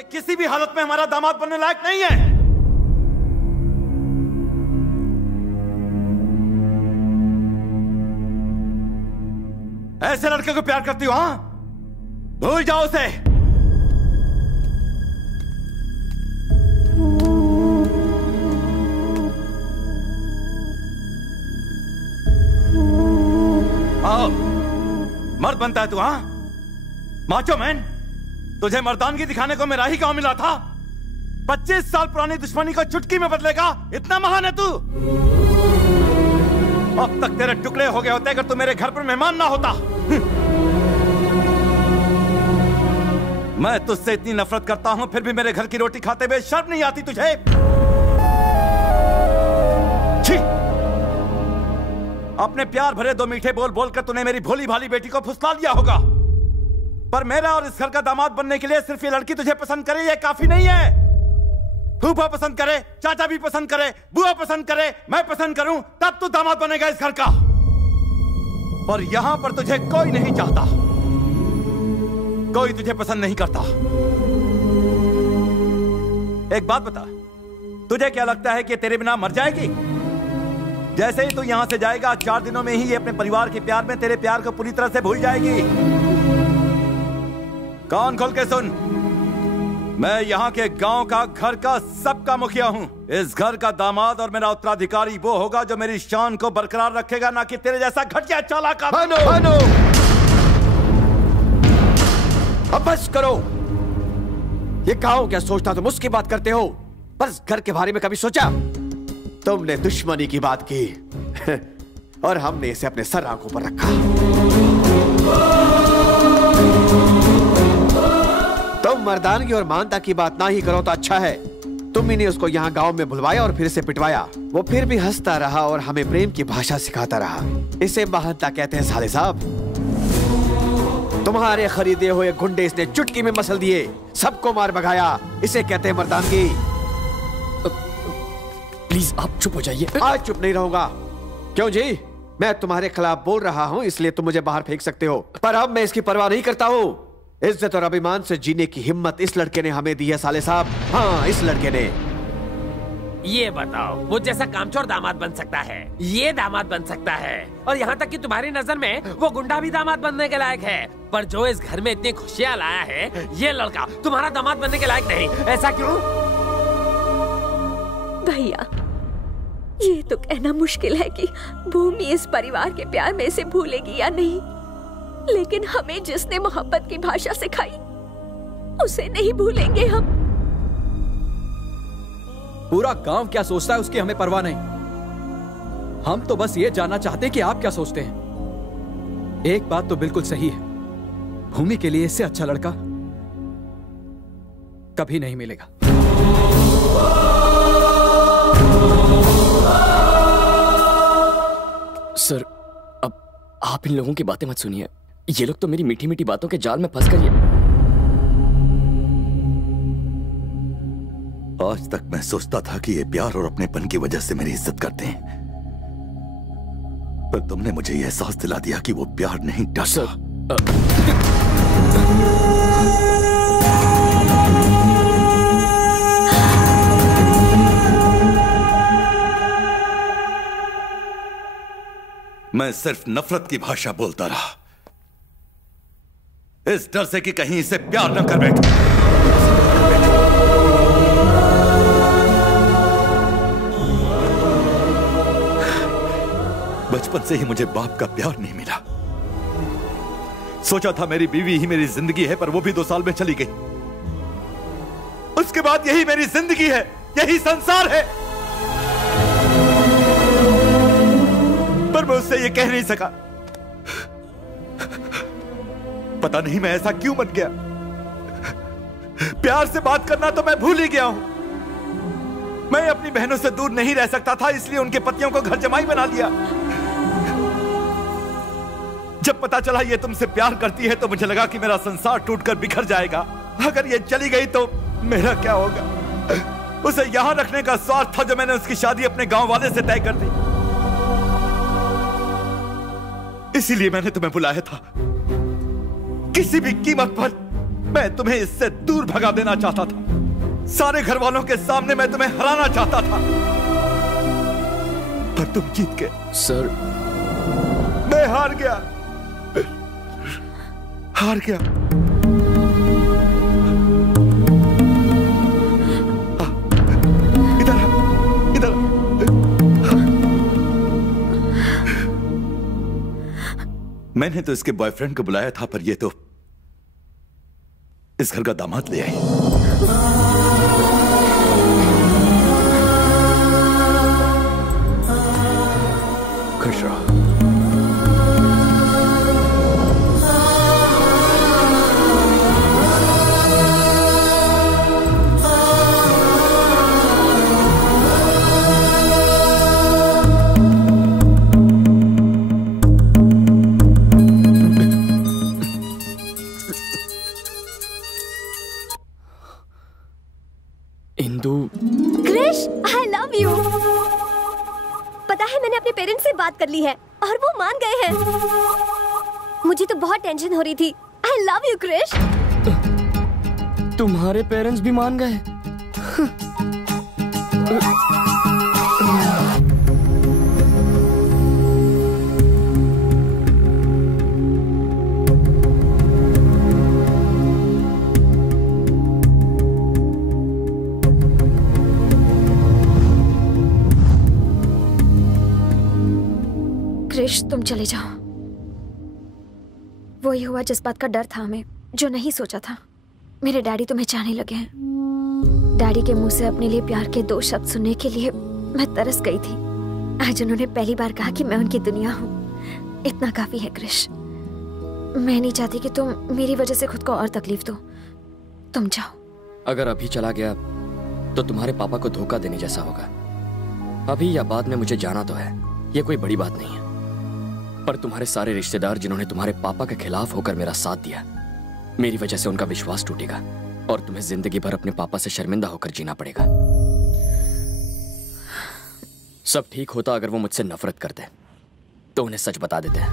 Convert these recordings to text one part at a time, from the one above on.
ये किसी भी हालत में हमारा दामाद बनने लायक नहीं है। ऐसे लड़के को प्यार करती हो? हाँ, भूल जाओ उसे। आओ, मर्द बनता है तू? हाँ, माचो मैन। तुझे मर्दानगी दिखाने को मेरा ही गांव मिला था। 25 साल पुरानी दुश्मनी को चुटकी में बदलेगा, इतना महान है तू? अब तक तेरे टुकड़े हो गए होते अगर तू मेरे घर पर मेहमान ना होता। मैं तुझसे इतनी नफरत करता हूं, फिर भी मेरे घर की रोटी खाते हुए शर्म नहीं आती तुझे? छी! अपने प्यार भरे दो मीठे बोल बोलकर तूने मेरी भोली भाली बेटी को फुसला लिया होगा, पर मेरा और इस घर का दामाद बनने के लिए सिर्फ ये लड़की तुझे पसंद करे ये काफी नहीं है। फूफा पसंद करे, चाचा भी पसंद करे, बुआ पसंद करे, मैं पसंद करूं, तब तू दामाद बनेगा इस घर का। और यहां पर तुझे कोई नहीं चाहता, कोई तुझे पसंद नहीं करता। एक बात बता, तुझे क्या लगता है कि तेरे बिना मर जाएगी? जैसे ही तू यहां से जाएगा, 4 दिनों में ही ये अपने परिवार के प्यार में तेरे प्यार को पूरी तरह से भूल जाएगी। कान खोल के सुन, मैं यहाँ के गांव का, घर का, सबका मुखिया हूँ। इस घर का दामाद और मेरा उत्तराधिकारी वो होगा जो मेरी शान को बरकरार रखेगा, ना कि तेरे जैसा घटिया चालाक। भानु, भानु, अब बस करो। ये गांव क्या सोचता, तुम उसकी बात करते हो, पर इस घर के बारे में कभी सोचा? तुमने दुश्मनी की बात की और हमने इसे अपने सर आंखों पर रखा। तुम मर्दानगी और मानता की बात ना ही करो तो अच्छा है। तुम ही ने उसको यहाँ गांव में बुलवाया और फिर इसे पिटवाया। वो फिर भी हंसता रहा और हमें प्रेम की भाषा सिखाता रहा। इसे महानता कहते हैं साले साहब। तुम्हारे खरीदे हुए गुंडे इसने चुटकी में मसल दिए, सबको मार भगाया। इसे कहते हैं मर्दानगी। प्लीज आप चुप हो जाइए। आज चुप नहीं रहूंगा। क्यों जी? मैं तुम्हारे खिलाफ बोल रहा हूँ इसलिए तुम मुझे बाहर फेंक सकते हो, पर अब मैं इसकी परवाह नहीं करता हूँ। इज्जत और अभिमान से जीने की हिम्मत इस लड़के ने हमें दी है साले साहब। हाँ, इस लड़के ने। ये बताओ, वो जैसा कामचोर दामाद बन सकता है, ये दामाद बन सकता है, और यहाँ तक कि तुम्हारी नजर में वो गुंडा भी दामाद बनने के लायक है, पर जो इस घर में इतनी खुशियाँ लाया है, ये लड़का तुम्हारा दामाद बनने के लायक नहीं। ऐसा क्यों? भैया, ये तो कहना मुश्किल है कि भूमि इस परिवार के प्यार में इसे भूलेगी या नहीं, लेकिन हमें जिसने मोहब्बत की भाषा सिखाई उसे नहीं भूलेंगे हम। पूरा गांव क्या सोचता है उसकी हमें परवाह नहीं। हम तो बस ये जानना चाहते हैं कि आप क्या सोचते हैं। एक बात तो बिल्कुल सही है, भूमि के लिए इससे अच्छा लड़का कभी नहीं मिलेगा। सर, अब आप इन लोगों की बातें मत सुनिए। ये लोग तो मेरी मीठी मीठी बातों के जाल में फंस कर आज तक मैं सोचता था कि ये प्यार और अपनेपन की वजह से मेरी इज्जत करते हैं, पर तुमने मुझे यह एहसास दिला दिया कि वो प्यार नहीं, डर। मैं सिर्फ नफरत की भाषा बोलता रहा, इस डर से कि कहीं इसे प्यार न कर बैठूं। बचपन से ही मुझे बाप का प्यार नहीं मिला। सोचा था मेरी बीवी ही मेरी जिंदगी है, पर वो भी 2 साल में चली गई। उसके बाद यही मेरी जिंदगी है, यही संसार है, पर मैं उससे ये कह नहीं सका। पता नहीं मैं ऐसा क्यों बन गया। प्यार से बात करना तो मैं भूल ही गया हूं। मैं अपनी बहनों से दूर नहीं रह सकता था, इसलिए उनके पतियों को घर जमाई बना लिया। जब पता चला ये तुमसे प्यार करती है तो मुझे लगा कि मेरा संसार टूटकर बिखर जाएगा। अगर ये चली गई तो मेरा क्या होगा? उसे यहां रखने का स्वार्थ था जो मैंने उसकी शादी अपने गांव वाले से तय कर दी। इसीलिए मैंने तुम्हें बुलाया था, किसी भी कीमत पर मैं तुम्हें इससे दूर भगा देना चाहता था। सारे घर वालों के सामने मैं तुम्हें हराना चाहता था, पर तुम जीत गए। सर, मैं हार गया, हार गया। इधर इधर। मैंने तो इसके बॉयफ्रेंड को बुलाया था, पर ये तो इस घर का दामाद ले आई। खुश रहो। Krrish, I love you। पता है मैंने अपने पेरेंट्स से बात कर ली है और वो मान गए हैं। मुझे तो बहुत टेंशन हो रही थी। I love you Krrish. तुम्हारे पेरेंट्स भी मान गए? क्रिश, तुम चले जाओ। वही हुआ जिस बात का डर था हमें, जो नहीं सोचा था। मेरे डैडी तुम्हें चाहने लगे हैं। डैडी के मुंह से अपने लिए प्यार के 2 शब्द सुनने के लिए मैं तरस गई थी। आज उन्होंने पहली बार कहा कि मैं उनकी दुनिया हूँ। इतना काफी है क्रिश। मैं नहीं चाहती कि तुम मेरी वजह से खुद को और तकलीफ दो। तुम जाओ। अगर अभी चला गया तो तुम्हारे पापा को धोखा देने जैसा होगा। अभी या बाद में मुझे जाना तो है, ये कोई बड़ी बात नहीं है। पर तुम्हारे सारे रिश्तेदार जिन्होंने तुम्हारे पापा के खिलाफ होकर मेरा साथ दिया, मेरी वजह से उनका विश्वास टूटेगा और तुम्हें जिंदगी भर अपने पापा से शर्मिंदा होकर जीना पड़ेगा। सब ठीक होता अगर वो मुझसे नफरत करते तो उन्हें सच बता देते हैं।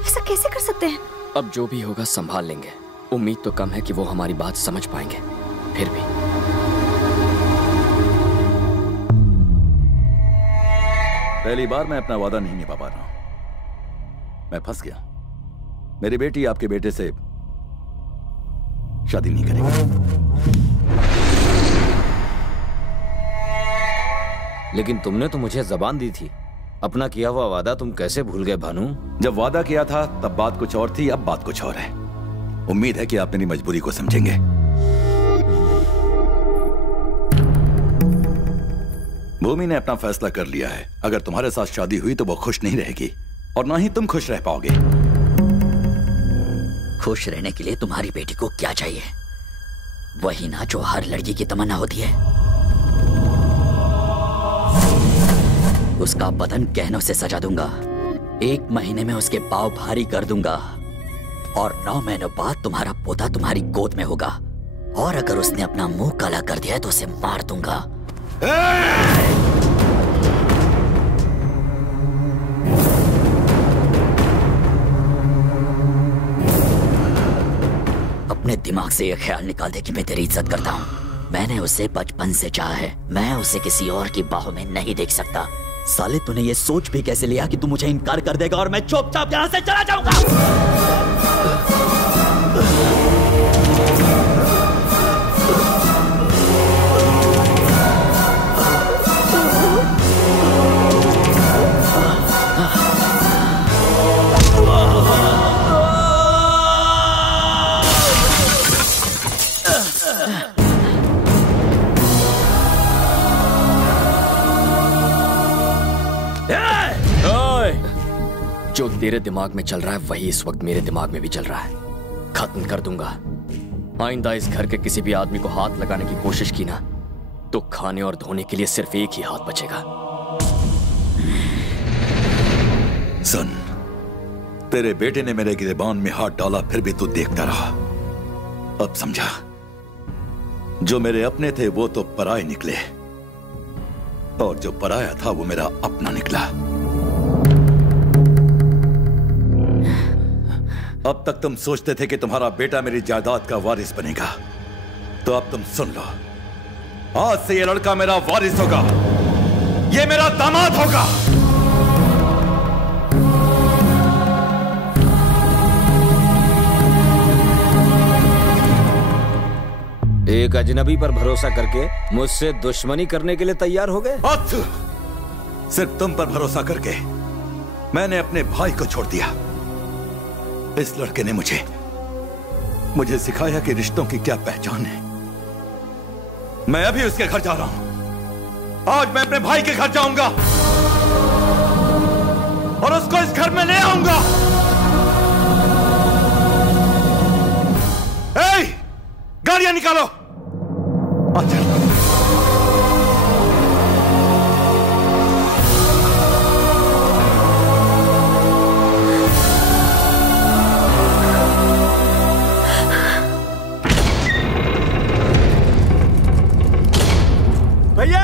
ऐसा कैसे कर सकते हैं? अब जो भी होगा संभाल लेंगे। उम्मीद तो कम है कि वो हमारी बात समझ पाएंगे, फिर भी। पहली बार मैं अपना वादा नहीं निभा पा रहा हूं। मैं फंस गया। मेरी बेटी आपके बेटे से शादी नहीं करेगी। लेकिन तुमने तो मुझे जबान दी थी। अपना किया हुआ वादा तुम कैसे भूल गए भानु? जब वादा किया था तब बात कुछ और थी, अब बात कुछ और है। उम्मीद है कि आप मेरी मजबूरी को समझेंगे। भूमि ने अपना फैसला कर लिया है। अगर तुम्हारे साथ शादी हुई तो वो खुश नहीं रहेगी और ना ही तुम खुश रह पाओगे। खुश रहने के लिए तुम्हारी बेटी को क्या चाहिए? वही ना जो हर लड़की की तमन्ना होती है। उसका बदन गहनों से सजा दूंगा। 1 महीने में उसके पाँव भारी कर दूंगा और 9 महीनों बाद तुम्हारा पोता तुम्हारी गोद में होगा। और अगर उसने अपना मुंह काला कर दिया तो उसे मार दूंगा। अपने दिमाग से यह ख्याल निकाल दे कि मैं तेरी इज्जत करता हूँ। मैंने उसे बचपन से चाहा है। मैं उसे किसी और की बाहों में नहीं देख सकता। साले तूने ये सोच भी कैसे लिया कि तू मुझे इनकार कर देगा और मैं चुपचाप यहाँ से चला जाऊंगा? जो तेरे दिमाग में चल रहा है वही इस वक्त मेरे दिमाग में भी चल रहा है। खत्म कर दूंगा। आइंदा इस घर के किसी भी आदमी को हाथ लगाने की कोशिश की ना तो खाने और धोने के लिए सिर्फ एक ही हाथ बचेगा। सुन, तेरे बेटे ने मेरे गिरेबान में हाथ डाला, फिर भी तू देखता रहा। अब समझा, जो मेरे अपने थे वो तो पराए निकले और जो पराया था वो मेरा अपना निकला। अब तक तुम सोचते थे कि तुम्हारा बेटा मेरी जायदाद का वारिस बनेगा, तो अब तुम सुन लो, आज से ये लड़का मेरा वारिस होगा, ये मेरा दामाद होगा। एक अजनबी पर भरोसा करके मुझसे दुश्मनी करने के लिए तैयार हो गए? सिर्फ तुम पर भरोसा करके मैंने अपने भाई को छोड़ दिया। इस लड़के ने मुझे सिखाया कि रिश्तों की क्या पहचान है। मैं अभी उसके घर जा रहा हूं। आज मैं अपने भाई के घर जाऊंगा और उसको इस घर में ले आऊंगा। गाड़ियां निकालो। अच्छा। भैया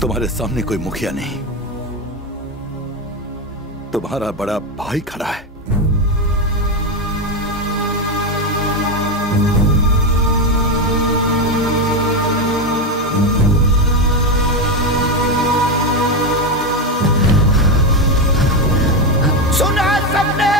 तुम्हारे सामने कोई मुखिया नहीं, तुम्हारा बड़ा भाई खड़ा है। सुना सबने?